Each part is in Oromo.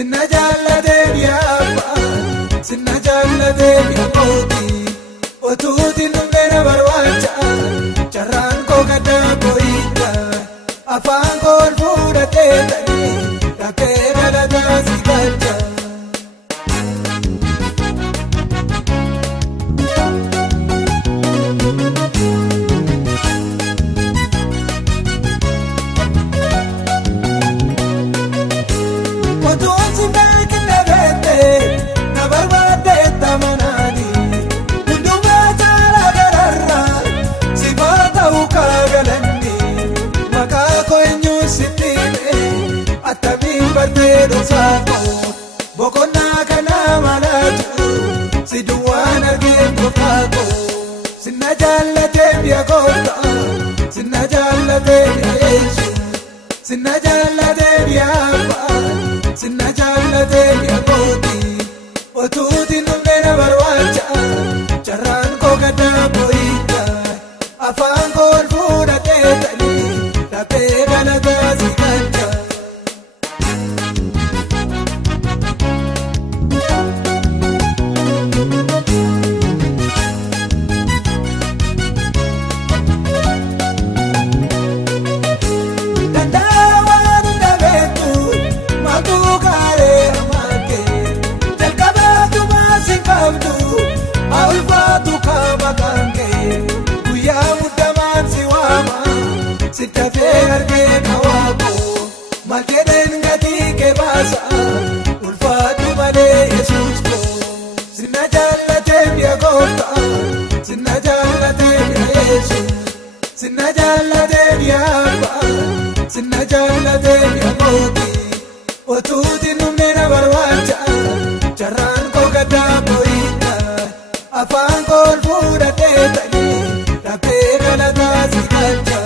Sinna jaallatee biyyaa sinna jaallatee biyyaa kooti otuuti numbeena barbaacha carraan koo gaddaa boo'idha afaan koo fuudhatee ta'ee rakkee dhalataa si galcha. Boqonnaa kana malatu si duwwaan argeen qofaako sinna jaallatee biyya koota sinna jaallatee biyya yeesu sinna jaallatee biyya abbaa sinna jaallatee biyya kooti otuuti numbeena barbaacha carraan koo gaddaa boo'idha afaan koo fuudhatee ta'ee rakkee dhalataa si galcha. Sittafee argee kawaaboo malkeedhaan gatii kee baasa ulfaatu malee yesuus koo sinna jaallatee biyya koota sinna jaallatee biyya yeesu sinna jaallatee biyya abbaa sinna jaallatee biyya kooti otuuti numbeena barbaacha carraan koo gaddaa boo'idha afaan koo fuudhatee ta'ee rakkee dhalataa si galcha.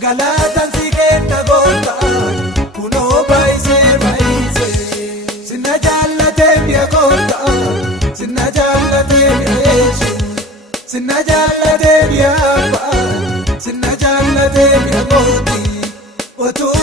Galaataan si keessa goota kunoo baay'isee sinna jaallatee biyya koota sinna jaallatee biyya yeesu sinna jaallatee biyya abbaa sinna jaallatee biyya kooti otuu.